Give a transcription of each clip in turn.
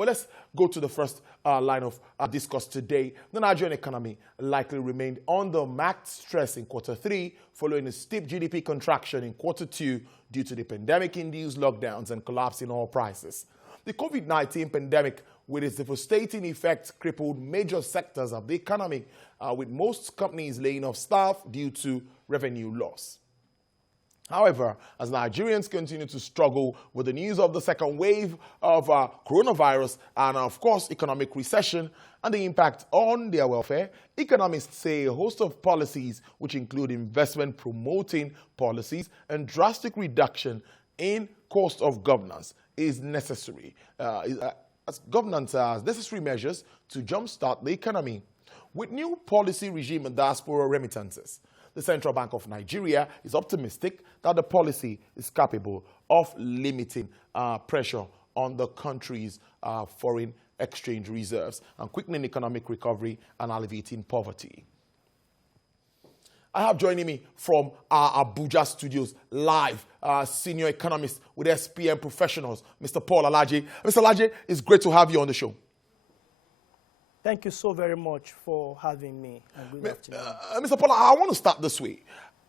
But let's go to the first line of discourse today. The Nigerian economy likely remained under max stress in Q3 following a steep GDP contraction in Q2 due to the pandemic-induced lockdowns and collapse in oil prices. The COVID-19 pandemic, with its devastating effects, crippled major sectors of the economy, with most companies laying off staff due to revenue loss. However, as Nigerians continue to struggle with the news of the second wave of coronavirus and, of course, economic recession and the impact on their welfare, economists say a host of policies, which include investment-promoting policies and drastic reduction in cost of governance, is necessary. Governance has necessary measures to jumpstart the economy. With new policy regime and diaspora remittances, the Central Bank of Nigeria is optimistic that the policy is capable of limiting pressure on the country's foreign exchange reserves and quickening economic recovery and alleviating poverty. I have joining me from our Abuja studios live, senior economist with SPM Professionals, Mr. Paul Alaje. Mr. Alaje, it's great to have you on the show. Thank you so very much for having me. And good afternoon. Mr. Paul, I want to start this way.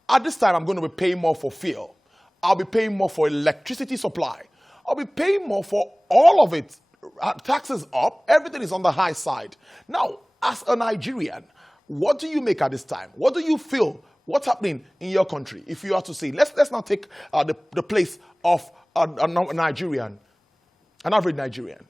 At this time, I'm going to be paying more for fuel. I'll be paying more for electricity supply. I'll be paying more for all of it. Taxes up. Everything is on the high side. Now, as a Nigerian, what do you make at this time? What do you feel? What's happening in your country? If you are to say, let's now take the place of a Nigerian, an average Nigerian.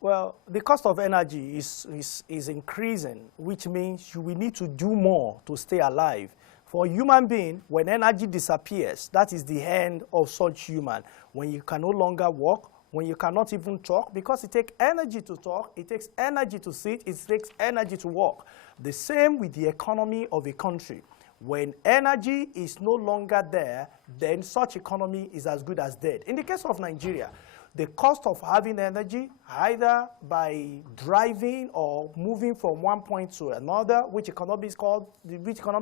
Well, the cost of energy is increasing, which means we need to do more to stay alive. For a human being, when energy disappears, that is the end of such human. When you can no longer walk, when you cannot even talk, because it takes energy to talk, it takes energy to sit, it takes energy to walk. The same with the economy of a country. When energy is no longer there, then such economy is as good as dead. In the case of Nigeria, the cost of having energy, either by driving or moving from one point to another, which economy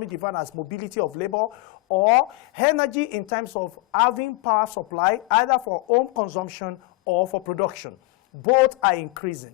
defined as mobility of labor, or energy in terms of having power supply, either for home consumption or for production. Both are increasing.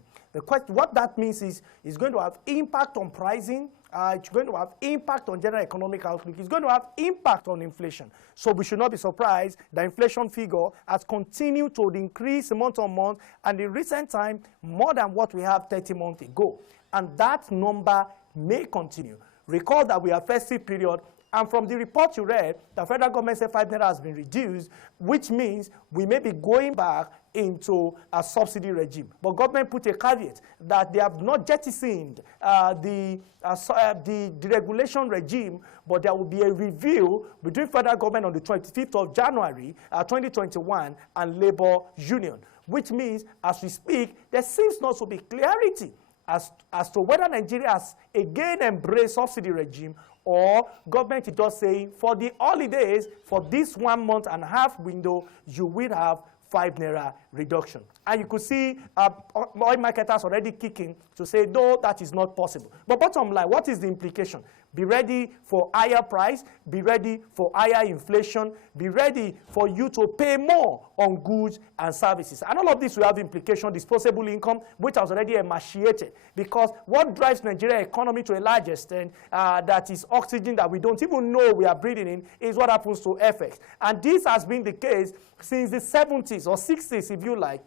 What that means is it's going to have impact on pricing, it's going to have impact on general economic outlook, it's going to have impact on inflation. So we should not be surprised the inflation figure has continued to increase month on month, and in recent time, more than what we have 30 months ago. And that number may continue. Recall that we are festive period, and from the report you read, the federal government said 5 naira has been reduced, which means we may be going back into a subsidy regime. But government put a caveat that they have not jettisoned the deregulation regime, but there will be a review between federal government on the 25th of January 2021 and labor union, which means as we speak, there seems not to be clarity as to whether Nigeria has again embraced subsidy regime, or government is just saying for the holidays, for this 1 month and a half window, you will have 5 naira reduction. And you could see oil marketers already kicking to say, no, that is not possible. But bottom line, what is the implication? Be ready for higher price, be ready for higher inflation, be ready for you to pay more on goods and services. And all of this will have implication, disposable income, which has already emaciated. Because what drives Nigerian economy to a large extent, that is oxygen that we don't even know we are breathing in, is what happens to FX. And this has been the case since the 70s or 60s, if you like,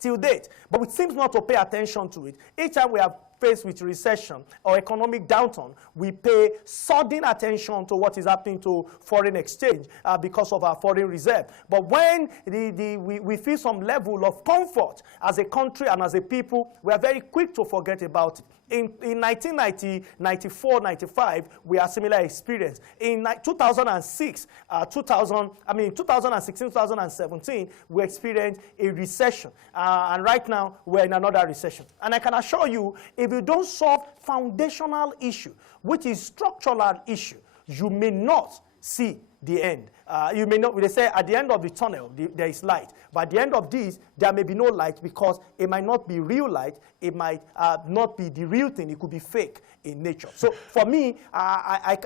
till date. But it seems not to pay attention to it. Each time we are faced with recession or economic downturn, we pay sudden attention to what is happening to foreign exchange because of our foreign reserve. But when we feel some level of comfort as a country and as a people, we are very quick to forget about it. In 1990, 94, 95, we had similar experience. In 2006, 2016, 2017, we experienced a recession. And right now, we're in another recession. And I can assure you, if you don't solve foundational issue, which is structural issue, you may not see the end. You may not, they say at the end of the tunnel, there is light. But at the end of this, there may be no light because it might not be real light. It might not be the real thing. It could be fake in nature. So for me,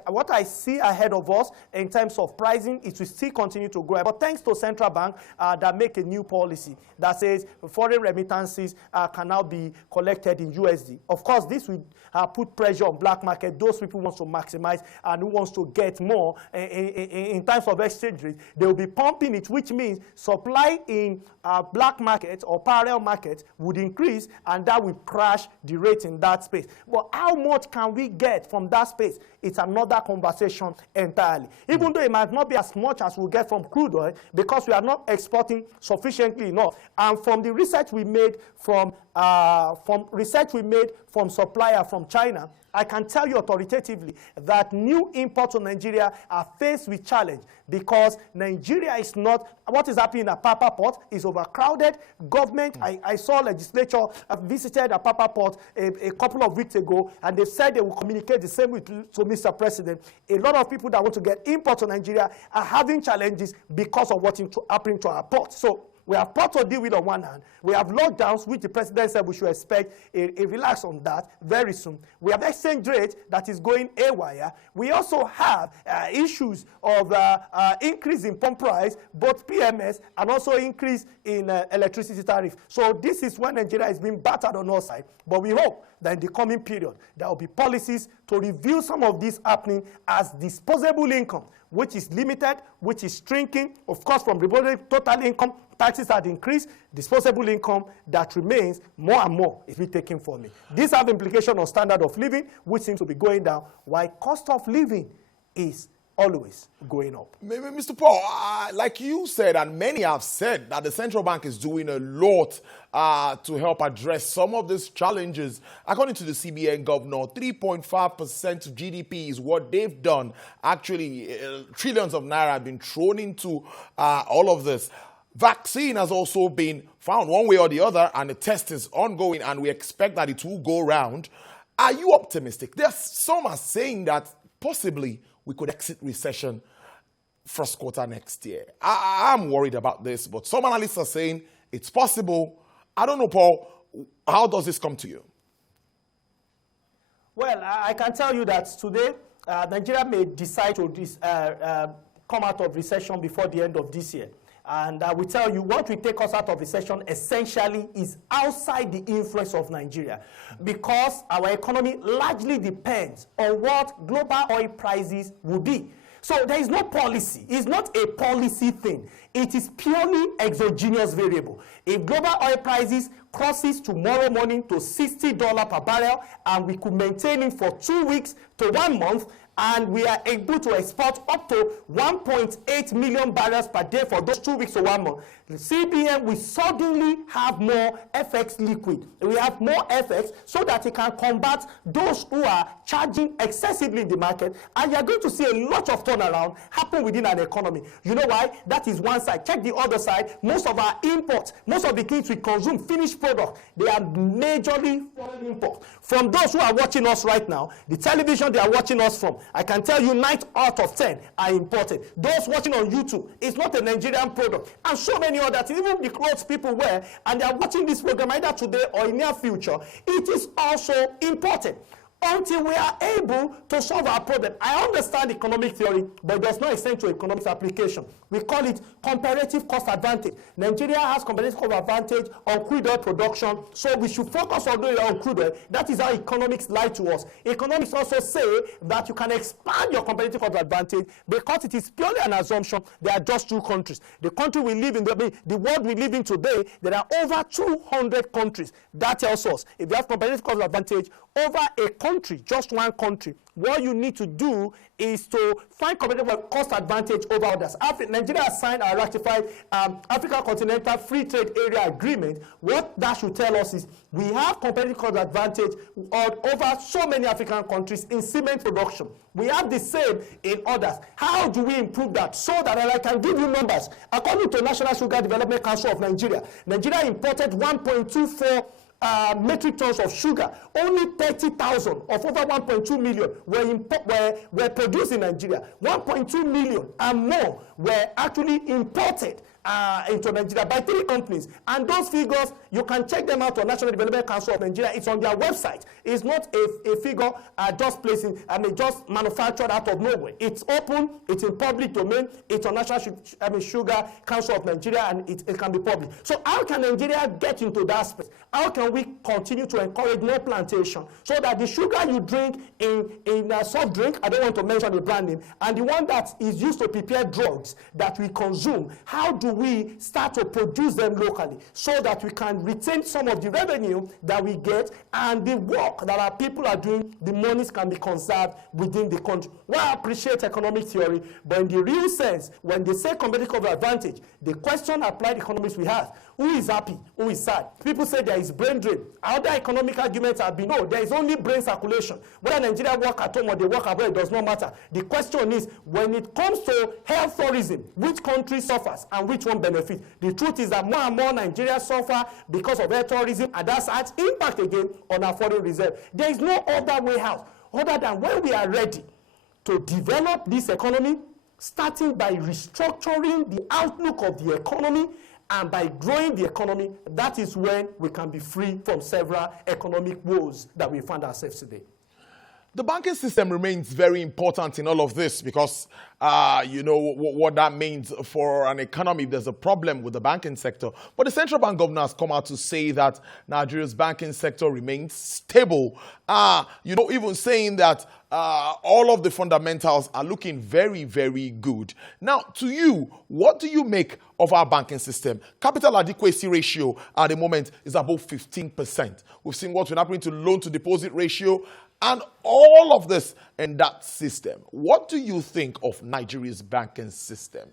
what I see ahead of us in terms of pricing is to still continue to grow. But thanks to central bank that make a new policy that says foreign remittances can now be collected in USD. Of course, this will put pressure on black market. Those people who want to maximize and who wants to get more in terms of exchange rate, they will be pumping it, which means supply in black market or parallel market would increase, and that will crash the rate in that space. But how much can we get from that space? It's another conversation entirely. Even though it might not be as much as we get from crude oil, because we are not exporting sufficiently enough. And from the research we made from supplier from China, I can tell you authoritatively that new imports to Nigeria are faced with challenge because Nigeria is not, what is happening at Apapa Port is overcrowded. Government, I saw legislature visited Apapa Port a couple of weeks ago, and they said they will communicate the same with to Mr. President. A lot of people that want to get imports to Nigeria are having challenges because of what's happening to our port. So we have port to deal with on one hand. We have lockdowns, which the president said we should expect a relax on that very soon. We have exchange rate that is going haywire. We also have issues of increase in pump price, both PMS and also increase in electricity tariff. So this is when Nigeria is being battered on all sides. But we hope that in the coming period, there will be policies to review some of this happening as disposable income, which is limited, which is shrinking. Of course, from the total income, taxes have increased. Disposable income that remains more and more is being taken from me. These have implications on standard of living, which seems to be going down, while cost of living is always going up. Mr. Paul, like you said, and many have said, that the central bank is doing a lot to help address some of these challenges. According to the CBN governor, 3.5% of GDP is what they've done. Actually, trillions of naira have been thrown into all of this. Vaccine has also been found one way or the other, and the test is ongoing, and we expect that it will go round. Are you optimistic? There's some are saying that possibly we could exit recession first quarter next year. I'm worried about this, but some analysts are saying it's possible. I don't know, Paul, how does this come to you? Well, I can tell you that today, Nigeria may decide to come out of recession before the end of this year. And I will tell you, what will take us out of recession essentially is outside the influence of Nigeria, because our economy largely depends on what global oil prices will be. So there is no policy. It's not a policy thing. It is purely exogenous variable. If global oil prices crosses tomorrow morning to $60 per barrel, and we could maintain it for 2 weeks to 1 month, and we are able to export up to 1.8 million barrels per day for those 2 weeks to 1 month, the CBN will suddenly have more FX liquid. We have more FX so that it can combat those who are charging excessively in the market, and you're going to see a lot of turnaround happen within an economy. You know why? That is one side. Check the other side. Most of our imports, most of the things we consume, finished products, they are majorly foreign imports. From those who are watching us right now, the television they are watching us from, I can tell you 9 out of 10 are imported. Those watching on YouTube, it's not a Nigerian product. And so many other things, even the clothes people wear, and they are watching this program either today or in near future, it is also imported. Until we are able to solve our problem. I understand economic theory, but it does not extend to economic application. We call it comparative cost advantage. Nigeria has comparative cost advantage on crude oil production, so we should focus on crude oil. That is how economics lie to us. Economics also say that you can expand your comparative cost advantage because it is purely an assumption there are just 2 countries. The country we live in, the world we live in today, there are over 200 countries. That tells us if you have comparative cost advantage over a country, just one country, what you need to do is to find competitive cost advantage over others. Nigeria has signed or ratified African Continental Free Trade Area Agreement. What that should tell us is we have competitive cost advantage over so many African countries in cement production. We have the same in others. How do we improve that? So that I can give you numbers. According to National Sugar Development Council of Nigeria, Nigeria imported 1.24 metric tons of sugar. Only 30,000 of over 1.2 million were produced in Nigeria. 1.2 million and more were actually imported into Nigeria by 3 companies. And those figures, you can check them out on National Development Council of Nigeria. It's on their website. It's not a figure just placing and just manufactured out of nowhere. It's open, it's in public domain, it's on National Sugar Council of Nigeria, and it can be public. So how can Nigeria get into that space? How can we continue to encourage more plantation so that the sugar you drink in a soft drink, I don't want to mention the brand name, and the one that is used to prepare drugs that we consume, how do we start to produce them locally so that we can retain some of the revenue that we get, and the work that our people are doing, the monies can be conserved within the country? Well, I appreciate economic theory, but in the real sense, when they say competitive advantage, the question applied economics we have: who is happy, who is sad? People say there is brain drain. Other economic arguments have been, no, there is only brain circulation. Whether Nigeria work at home or they work abroad, it does not matter. The question is, when it comes to health tourism, which country suffers and which one benefits? The truth is that more and more Nigerians suffer because of health tourism, and that's had impact again on our foreign reserve. There is no other way out other than when we are ready to develop this economy, starting by restructuring the outlook of the economy, and by growing the economy. That is when we can be free from several economic woes that we find ourselves today. The banking system remains very important in all of this because, you know, what that means for an economy if there's a problem with the banking sector. But the central bank governor has come out to say that Nigeria's banking sector remains stable. You know, even saying that all of the fundamentals are looking very, very good. Now, to you, what do you make of our banking system? Capital adequacy ratio at the moment is above 15%. We've seen what's been happening to loan-to-deposit ratio, and all of this in that system. What do you think of Nigeria's banking system?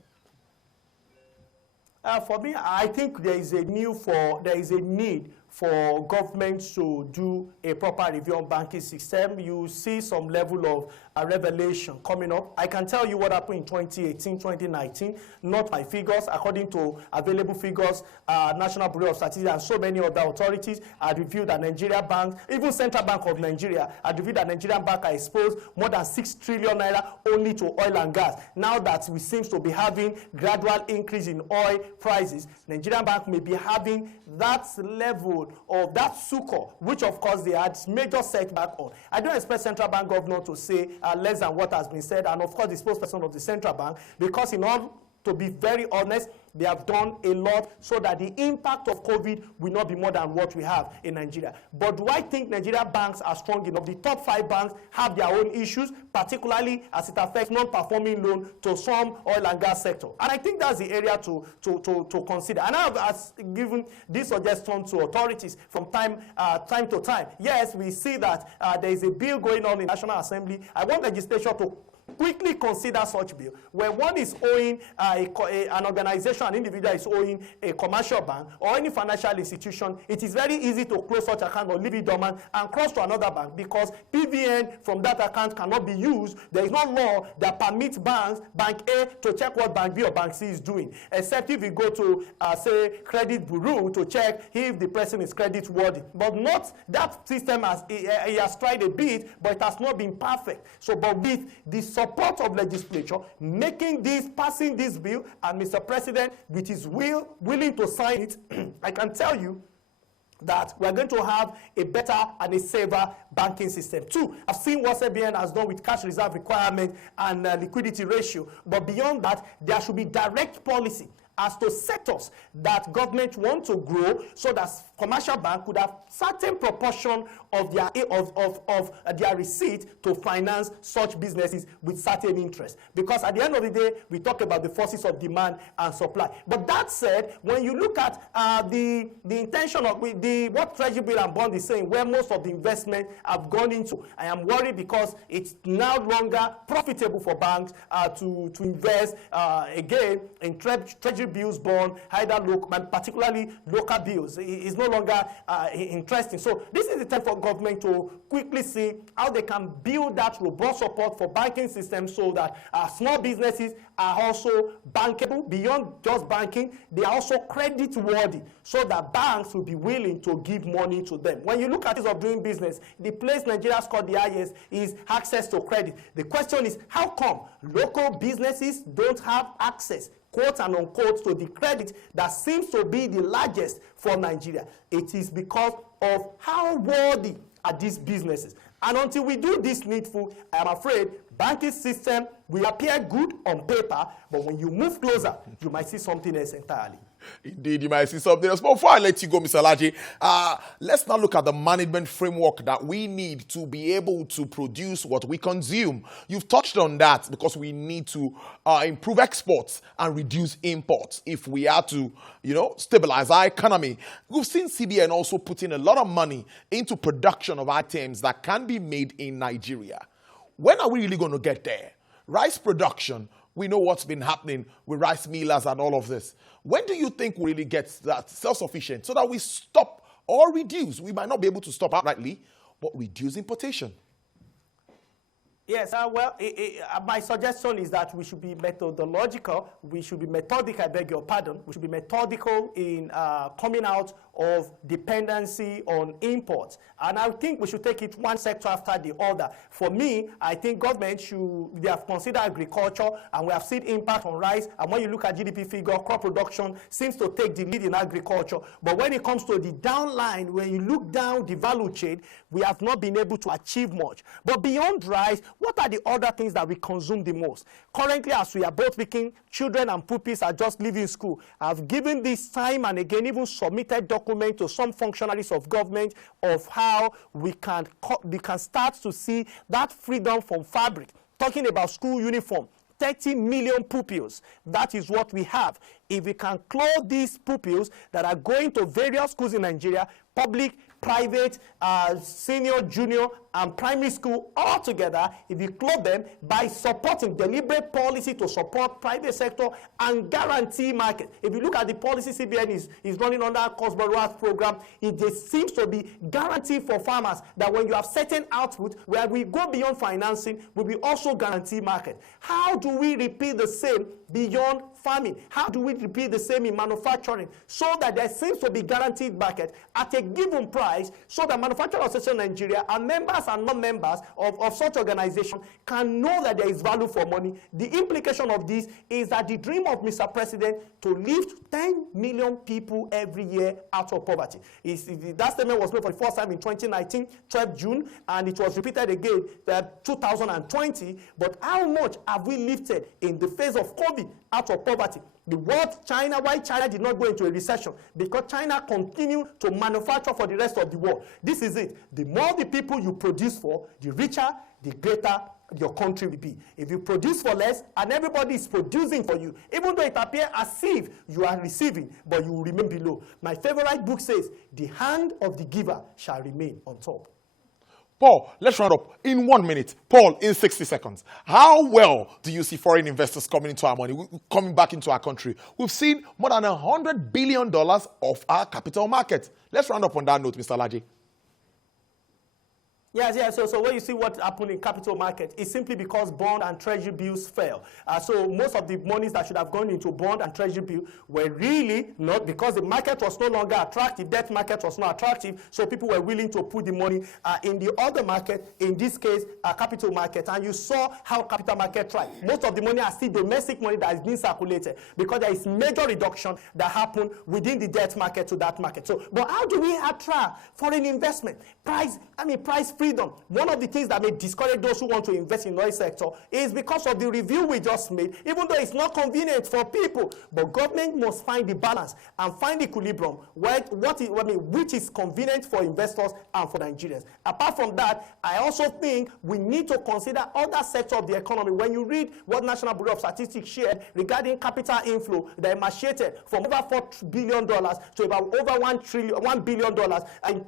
For me, I think there is a need for governments to do a proper review on banking system. You see some level of revelation coming up. I can tell you what happened in 2018, 2019, not my figures. According to available figures, National Bureau of Statistics and so many other authorities had reviewed that Nigeria banks, even Central Bank of Nigeria, had reviewed that Nigerian banks are exposed more than 6 trillion naira only to oil and gas. Now that we seem to be having gradual increase in oil prices, Nigerian bank may be having that level of that succor, which of course they had major setback on. I don't expect Central Bank governor to say less than what has been said, and of course the spokesperson of the Central Bank, because in order to be very honest, they have done a lot so that the impact of COVID will not be more than what we have in Nigeria. But do I think Nigeria banks are strong enough? The top 5 banks have their own issues, particularly as it affects non-performing loan to some oil and gas sector. And I think that's the area to consider. And I have given this suggestion to authorities from time to time. Yes, we see that there is a bill going on in the National Assembly. I want legislation to quickly consider such bill where one is owing an organization, an individual is owing a commercial bank or any financial institution. It is very easy to close such account or leave it dormant and cross to another bank, because PVN from that account cannot be used. There is no law that permits bank A to check what bank B or bank C is doing, except if you go to say credit bureau to check if the person is credit worthy. But not that system has tried a bit, but it has not been perfect. So but with the support of legislature, passing this bill, and Mr. President, with his willing to sign it, I can tell you that we're going to have a better and a safer banking system. 2, I've seen what CBN has done with cash reserve requirement and liquidity ratio. But beyond that, there should be direct policy as to sectors that government want to grow, so that commercial bank could have certain proportion of their receipt to finance such businesses with certain interest. Because at the end of the day, we talk about the forces of demand and supply. But that said, when you look at the intention of what Treasury Bill and Bond is saying, where most of the investment have gone into, I am worried because it's no longer profitable for banks to invest again in Treasury bills bond, either local, and particularly local bills, is no longer interesting. So this is the time for government to quickly see how they can build that robust support for banking systems so that small businesses are also bankable. Beyond just banking, they are also credit worthy, so that banks will be willing to give money to them. When you look at this of doing business, the place Nigeria scored the highest is access to credit. The question is, how come local businesses don't have access, quote and unquote, to the credit that seems to be the largest for Nigeria? It is because of how worthy are these businesses. And until we do this needful, I am afraid banking system will appear good on paper, but when you move closer, you might see something else entirely. Indeed, you might see something else. But before I let you go, Mr. Laji, let's now look at the management framework that we need to be able to produce what we consume. You've touched on that, because we need to improve exports and reduce imports if we are to, stabilize our economy. We've seen CBN also putting a lot of money into production of items that can be made in Nigeria. When are we really going to get there? Rice production, we know what's been happening with rice millers and all of this. When do you think we really get that self-sufficient so that we stop or reduce? We might not be able to stop outrightly, but reduce importation. Yes, my suggestion is that we should be methodological. We should be methodical, I beg your pardon. We should be methodical in coming out of dependency on imports. And I think we should take it one sector after the other. For me, I think government they have considered agriculture, and we have seen impact on rice. And when you look at GDP figure, crop production seems to take the lead in agriculture. But when it comes to the downline, when you look down the value chain, we have not been able to achieve much. But beyond rice, what are the other things that we consume the most? Currently, as we are both speaking, children and pupils are just leaving school. I've given this time and again, even submitted documents to some functionaries of government of how we can start to see that freedom from fabric. Talking about school uniform, 30 million pupils. That is what we have. If we can clothe these pupils that are going to various schools in Nigeria, public, private, senior, junior, and primary school all together, if you clothe them by supporting deliberate policy to support private sector and guarantee market. If you look at the policy CBN is running under our cost borrowers program, it just seems to be guaranteed for farmers that when you have certain output, where we go beyond financing, we will also guarantee market. How do we repeat the same beyond farming? How do we repeat the same in manufacturing so that there seems to be guaranteed market at a given price, so that Manufacturers Association of Nigeria and members and non-members of such organization can know that there is value for money? The implication of this is that the dream of Mr. President to lift 10 million people every year out of poverty. That statement was made for the first time in 2019, 12 June, and it was repeated again 2020. But how much have we lifted in the face of COVID out of poverty? The world, China, why China did not go into a recession? Because China continued to manufacture for the rest of the world. This is it. The more the people you produce for, the richer, the greater your country will be. If you produce for less and everybody is producing for you, even though it appears as if you are receiving, but you will remain below. My favorite book says, the hand of the giver shall remain on top. Paul, let's round up in 1 minute. Paul, in 60 seconds. How well do you see foreign investors coming into our money, coming back into our country? We've seen more than $100 billion of our capital market. Let's round up on that note, Mr. Laji. Yes. So when you see what happened in capital market, it's simply because bond and treasury bills fell. So most of the monies that should have gone into bond and treasury bill were really not, because the market was no longer attractive. Debt market was not attractive. So people were willing to put the money in the other market, in this case, capital market. And you saw how capital market tried. Most of the money are still domestic money that is being circulated, because there is major reduction that happened within the debt market to that market. So, but how do we attract foreign investment? Price freedom. One of the things that may discourage those who want to invest in the oil sector is because of the review we just made, even though it's not convenient for people. But government must find the balance and find equilibrium which is convenient for investors and for Nigerians. Apart from that, I also think we need to consider other sectors of the economy. When you read what National Bureau of Statistics shared regarding capital inflow that emaciated from over $4 billion to about over $1 billion in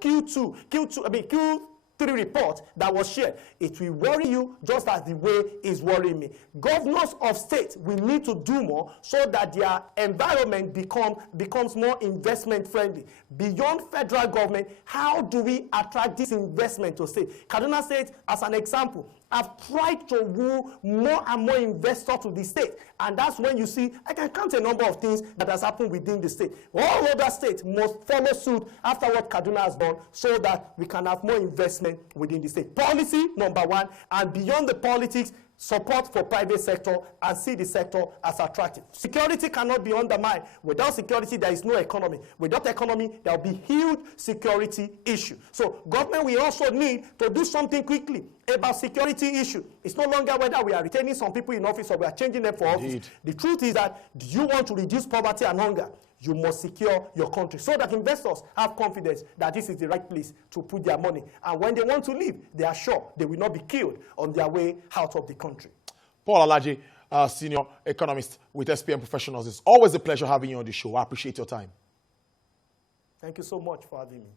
3 report that was shared. It will worry you just as the way it's worrying me. Governors of states will need to do more so that their environment becomes more investment friendly. Beyond federal government, how do we attract this investment to state? Kaduna State, as an example, have tried to woo more and more investors to the state. And that's when you see, I can count a number of things that has happened within the state. All other states must follow suit after what Kaduna has done so that we can have more investment within the state. Policy, number one, and beyond the politics, support for private sector and see the sector as attractive. Security cannot be undermined. Without security, there is no economy. Without economy, there will be huge security issue. So government will also need to do something quickly about security issue. It's no longer whether we are retaining some people in office or we are changing them for office. The truth is that, do you want to reduce poverty and hunger? You must secure your country so that investors have confidence that this is the right place to put their money. And when they want to leave, they are sure they will not be killed on their way out of the country. Paul Alaji, senior economist with SPM Professionals. It's always a pleasure having you on the show. I appreciate your time. Thank you so much for having me.